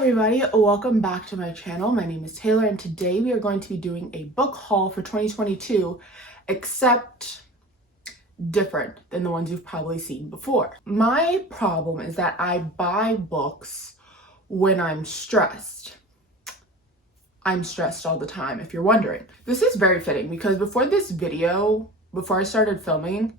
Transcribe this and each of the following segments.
everybody, welcome back to my channel. My name is Taylor and today we are going to be doing a book haul for 2022, except different than the ones you've probably seen before. My problem is that I buy books when I'm stressed. I'm stressed all the time, if you're wondering. This is very fitting because before this video, before I started filming,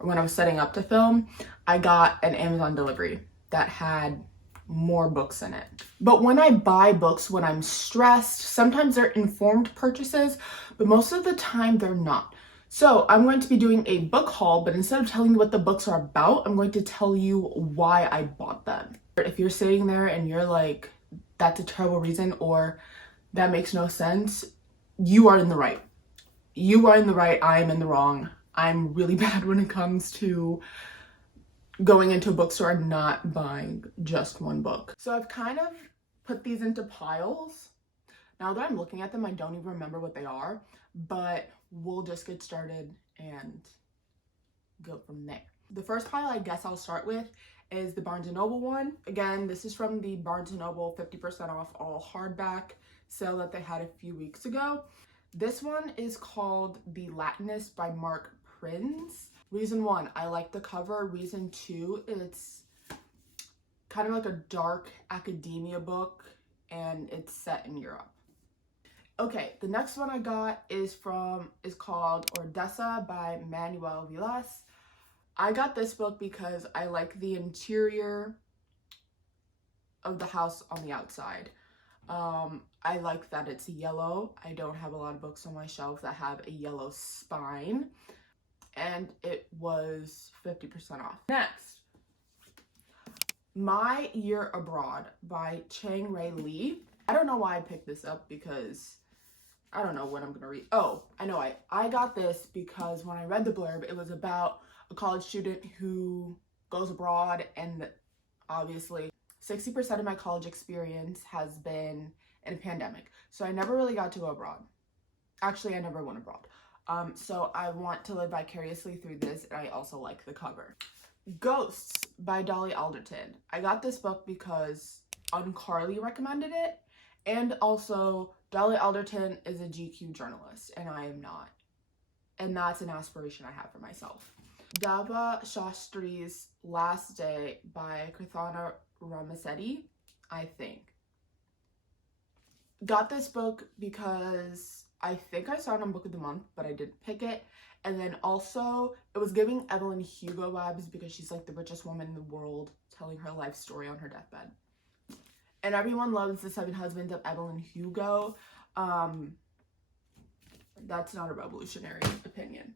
or when I was setting up to film, I got an Amazon delivery that had more books in it. But when I buy books when I'm stressed, sometimes they're informed purchases, but most of the time they're not. So I'm going to be doing a book haul, but instead of telling you what the books are about, I'm going to tell you why I bought them. If you're sitting there and you're like, that's a terrible reason, or that makes no sense, you are in the right. You are in the right, I am in the wrong. I'm really bad when it comes to going into a bookstore and not buying just one book. So I've kind of put these into piles. Now that I'm looking at them, I don't even remember what they are, but we'll just get started and go from there. The first pile I guess I'll start with is the Barnes & Noble one. Again, this is from the Barnes & Noble 50% off all hardback sale that they had a few weeks ago. This one is called The Latinist by Mark Prinz. Reason one, I like the cover. Reason two, it's kind of like a dark academia book and it's set in Europe. Okay, the next one I got is called Ordesa by Manuel Vilas. I got this book because I like the interior of the house on the outside. I like that it's yellow. I don't have a lot of books on my shelf that have a yellow spine. And it was 50% off. Next, My Year Abroad by Chang-Rae Lee. I don't know why I picked this up because I don't know what I'm gonna read. Oh, I know, I got this because when I read the blurb, it was about a college student who goes abroad, and obviously 60% of my college experience has been in a pandemic. So I never really got to go abroad. Actually, I never went abroad. So I want to live vicariously through this, and I also like the cover. Ghosts by Dolly Alderton. I got this book because Uncarly recommended it, and also Dolly Alderton is a GQ journalist, and I am not. And that's an aspiration I have for myself. Dava Shastri's Last Day by Kirthana Ramasetti, I think. Got this book because I think I saw it on Book of the Month, but I didn't pick it. And then also, it was giving Evelyn Hugo vibes because she's like the richest woman in the world telling her life story on her deathbed. And everyone loves The Seven Husbands of Evelyn Hugo. That's not a revolutionary opinion.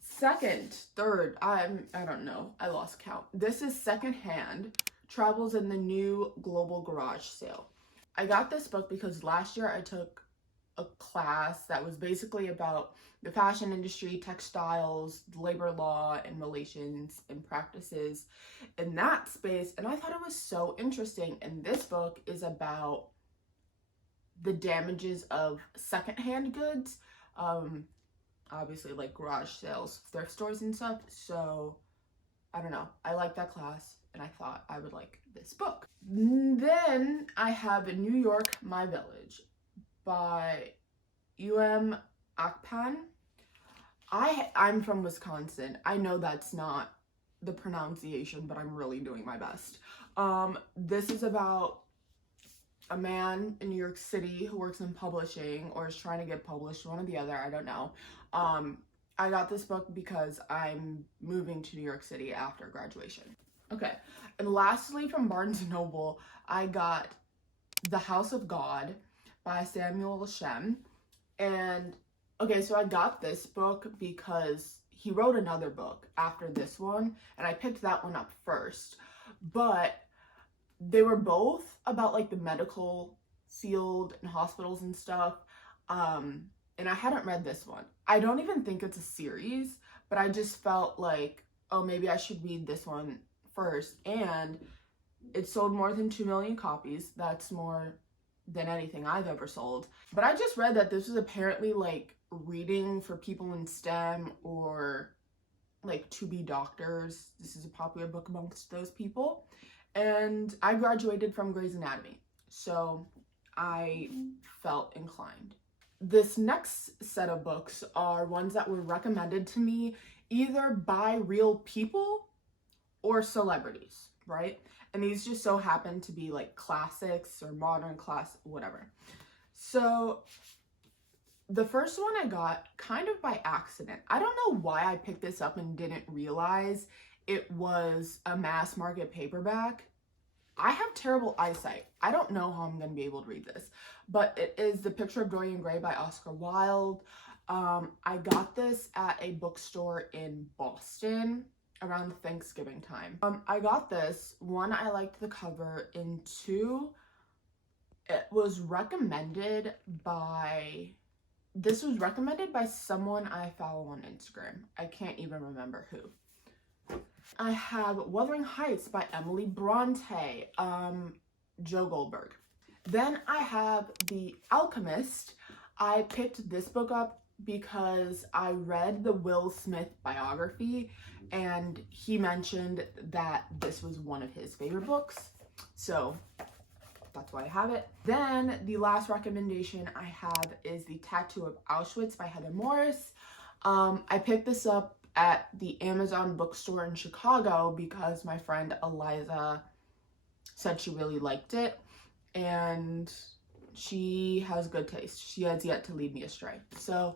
Third, I don't know. I lost count. This is Secondhand, Travels in the New Global Garage Sale. I got this book because last year I took a class that was basically about the fashion industry, textiles, labor law, and relations and practices in that space, and I thought it was so interesting. And this book is about the damages of secondhand goods, obviously like garage sales, thrift stores and stuff. So I don't know, I like that class and I thought I would like this book. Then I have New York, My Village by Akpan. I'm from Wisconsin. I know that's not the pronunciation, but I'm really doing my best. This is about a man in New York City who works in publishing or is trying to get published, one or the other, I don't know. I got this book because I'm moving to New York City after graduation. Okay, and lastly from Barnes & Noble, I got The House of God by Samuel Lachem. And okay, so I got this book because he wrote another book after this one, and I picked that one up first. But they were both about like the medical field and hospitals and stuff. And I hadn't read this one. I don't even think it's a series, but I just felt like, oh, maybe I should read this one first. And it sold more than 2 million copies. That's more than anything I've ever sold. But I just read that this was apparently like reading for people in STEM or like to be doctors. This is a popular book amongst those people. And I graduated from Grey's Anatomy. so I felt inclined. This next set of books are ones that were recommended to me either by real people or celebrities, right? And these just so happen to be like classics or modern class, whatever. So the first one I got kind of by accident. I don't know why I picked this up and didn't realize it was a mass market paperback. I have terrible eyesight. I don't know how I'm going to be able to read this, but it is The Picture of Dorian Gray by Oscar Wilde. I got this at a bookstore in Boston around Thanksgiving time. I got this. One, I liked the cover, and two, it was recommended by, this was recommended by someone I follow on Instagram. I can't even remember who. I have Wuthering Heights by Emily Bronte, Joe Goldberg. Then I have The Alchemist. I picked this book up because I read the Will Smith biography and he mentioned that this was one of his favorite books. So that's why I have it. Then the last recommendation I have is The Tattoo of Auschwitz by Heather Morris. I picked this up at the Amazon bookstore in Chicago because my friend Eliza said she really liked it, and she has good taste. She has yet to lead me astray. So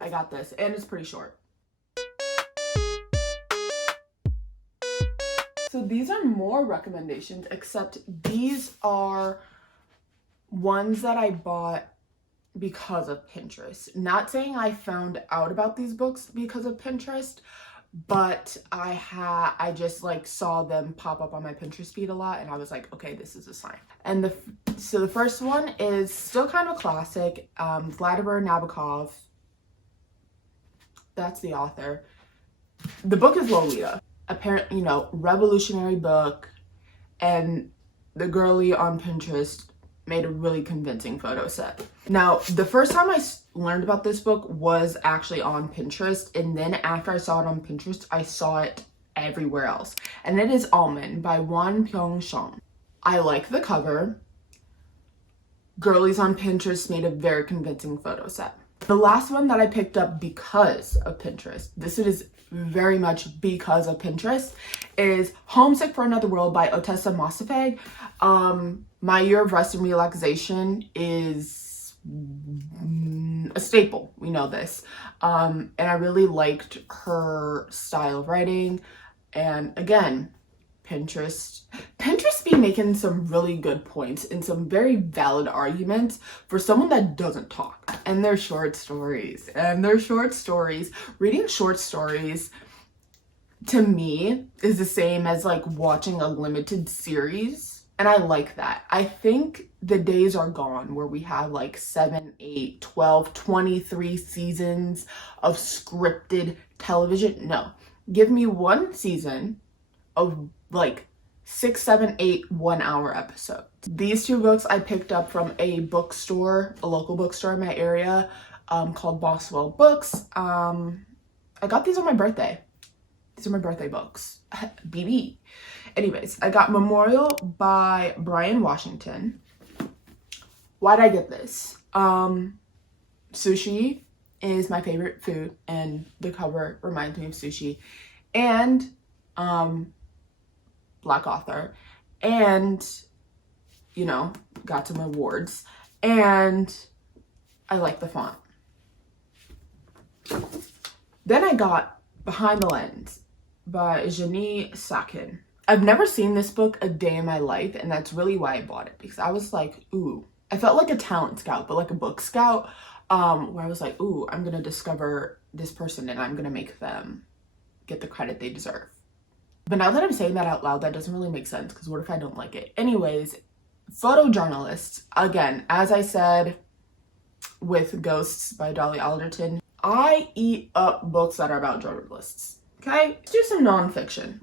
I got this, and it's pretty short. So these are more recommendations, except these are ones that I bought because of Pinterest. Not saying I found out about these books because of Pinterest, but I just like saw them pop up on my Pinterest feed a lot, and I was like, okay, this is a sign. And so the first one is still kind of a classic, Vladimir Nabokov. That's the author. The book is Lolita. Apparently, revolutionary book, and the girly on Pinterest made a really convincing photo set. Now, the first time I learned about this book was actually on Pinterest, and then after I saw it on Pinterest, I saw it everywhere else. And it is Almond by Won Pyong Shong. I like the cover. Girlies on Pinterest made a very convincing photo set. The last one that I picked up because of Pinterest, this is very much because of Pinterest, is Homesick for Another World by Otessa Mosafeg. My Year of Rest and Relaxation is a staple. We know this. And I really liked her style of writing. And again, Pinterest be making some really good points and some very valid arguments for someone that doesn't talk. And they're short stories. Reading short stories to me is the same as like watching a limited series. And I like that. I think the days are gone where we have like 7, 8, 12, 23 seasons of scripted television. No, give me one season of like 6, 7, 8 1-hour episodes. These two books I picked up from a bookstore, a local bookstore in my area, called Boswell Books. I got these on my birthday. These are my birthday books. BB. Anyways, I got Memorial by Brian Washington. Why'd I get this? Sushi is my favorite food, and the cover reminds me of sushi. And Black author, and got some awards, and I like the font. Then I got Behind the Lens by Jenny Sakin. I've never seen this book a day in my life, and that's really why I bought it, because I was like, ooh, I felt like a talent scout, but like a book scout, where I was like, ooh, I'm gonna discover this person and I'm gonna make them get the credit they deserve. But now that I'm saying that out loud, that doesn't really make sense, because what if I don't like it? Anyways, photojournalists, again, as I said with Ghosts by Dolly Alderton, I eat up books that are about journalists. Okay, let's do some nonfiction.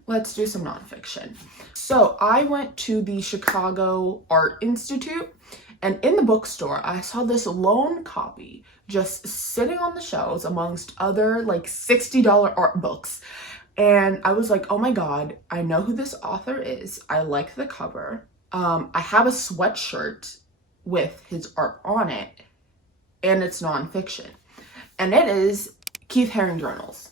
So I went to the Chicago Art Institute, and in the bookstore, I saw this lone copy just sitting on the shelves amongst other like $60 art books. And I was like, oh my God, I know who this author is. I like the cover. I have a sweatshirt with his art on it, and it's nonfiction. And it is Keith Haring journals.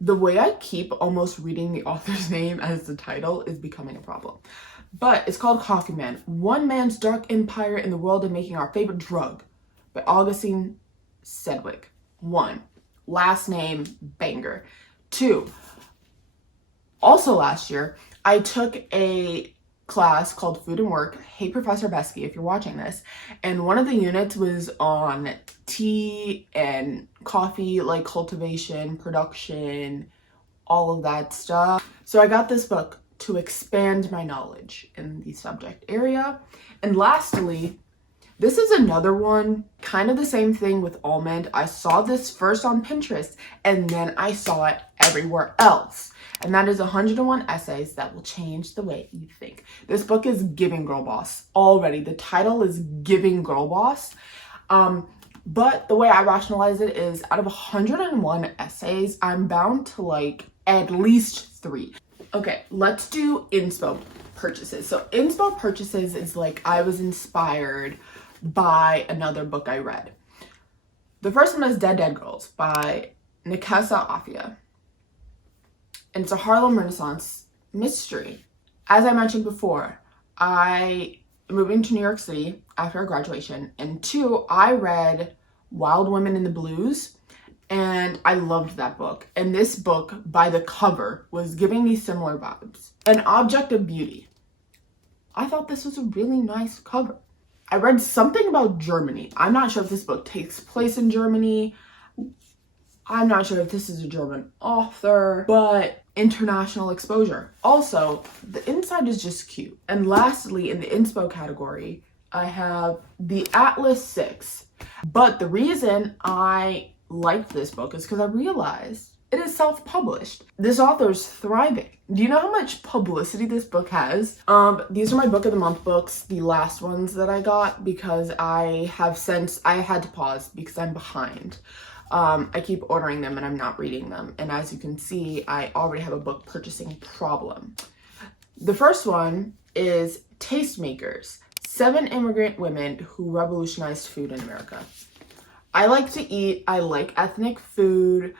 The way I keep almost reading the author's name as the title is becoming a problem. But it's called Coffee Man, One Man's Dark Empire in the World of Making Our Favorite Drug by Augustine Sedgwick. 1, last name banger. 2, also last year, I took a class called Food and Work. Hey, Professor Besky, if you're watching this. And one of the units was on tea and coffee, like cultivation, production, all of that stuff. So I got this book to expand my knowledge in the subject area. And lastly, this is another one, kind of the same thing with Almond. I saw this first on Pinterest and then I saw it everywhere else. And that is 101 Essays That Will Change the Way You Think. This book is giving girl boss already. The title is giving girl boss. But the way I rationalize it is out of 101 essays, I'm bound to like at least 3. Okay, let's do inspo purchases. So inspo purchases is like I was inspired by another book I read. The first one is Dead Dead Girls by Nakasa Afia. And it's a Harlem Renaissance mystery. As I mentioned before, I moved to New York City after graduation. And 2, I read Wild Women in the Blues. And I loved that book. And this book, by the cover, was giving me similar vibes. An Object of Beauty. I thought this was a really nice cover. I read something about Germany. I'm not sure if this book takes place in Germany. I'm not sure if this is a German author, but international exposure. Also, the inside is just cute. And lastly, in the inspo category, I have the Atlas 6. But the reason I liked this book is because I realized it is self-published. This author's thriving. Do you know how much publicity this book has? These are my book of the month books, the last ones that I got, because I had to pause because I'm behind. I keep ordering them and I'm not reading them. And as you can see, I already have a book purchasing problem. The first one is Tastemakers, 7 Immigrant Women Who Revolutionized Food in America. I like to eat, I like ethnic food.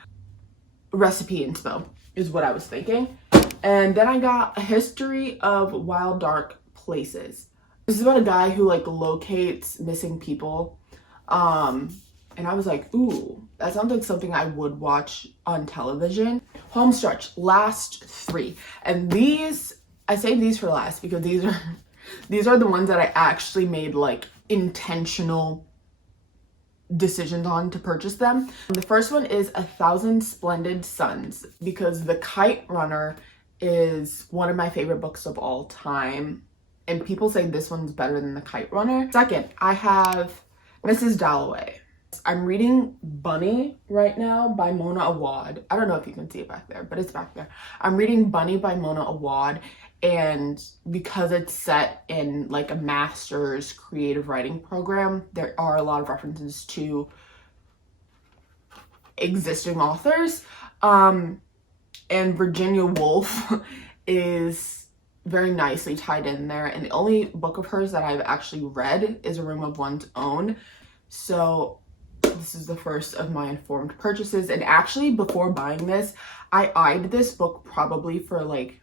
Recipe inspo is what I was thinking. And then I got A History of Wild Dark Places. This is about a guy who like locates missing people. And I was like, ooh, that sounds like something I would watch on television. Homestretch, last 3. And these, I saved these for last because these are the ones that I actually made like intentional decisions on to purchase them. The first one is 1,000 Splendid Suns because The Kite Runner is one of my favorite books of all time. And people say this one's better than The Kite Runner. Second, I have Mrs. Dalloway. I'm reading Bunny right now by Mona Awad. I don't know if you can see it back there, but it's back there. I'm reading Bunny by Mona Awad, and because it's set in like a master's creative writing program, there are a lot of references to existing authors. And Virginia Woolf is very nicely tied in there. And the only book of hers that I've actually read is A Room of One's Own. So this is the first of my informed purchases. And actually, before buying this, I eyed this book probably for like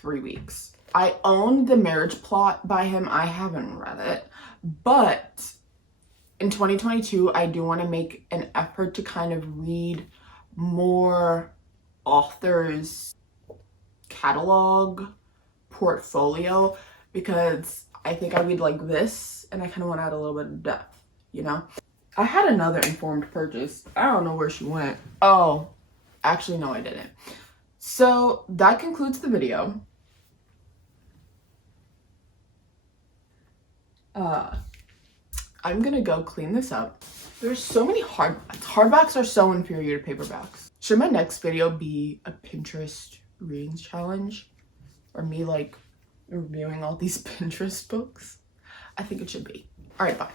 3 weeks. I own The Marriage Plot by him. I haven't read it, but in 2022, I do want to make an effort to kind of read more authors' catalog, portfolio, because I think I read like this and I kind of want to add a little bit of depth, you know? I had another informed purchase. I don't know where she went. Oh, actually, no, I didn't. So that concludes the video. I'm gonna go clean this up. There's so many hardbacks. Hardbacks are so inferior to paperbacks. Should my next video be a Pinterest readings challenge? Or me like reviewing all these Pinterest books? I think it should be. All right, bye.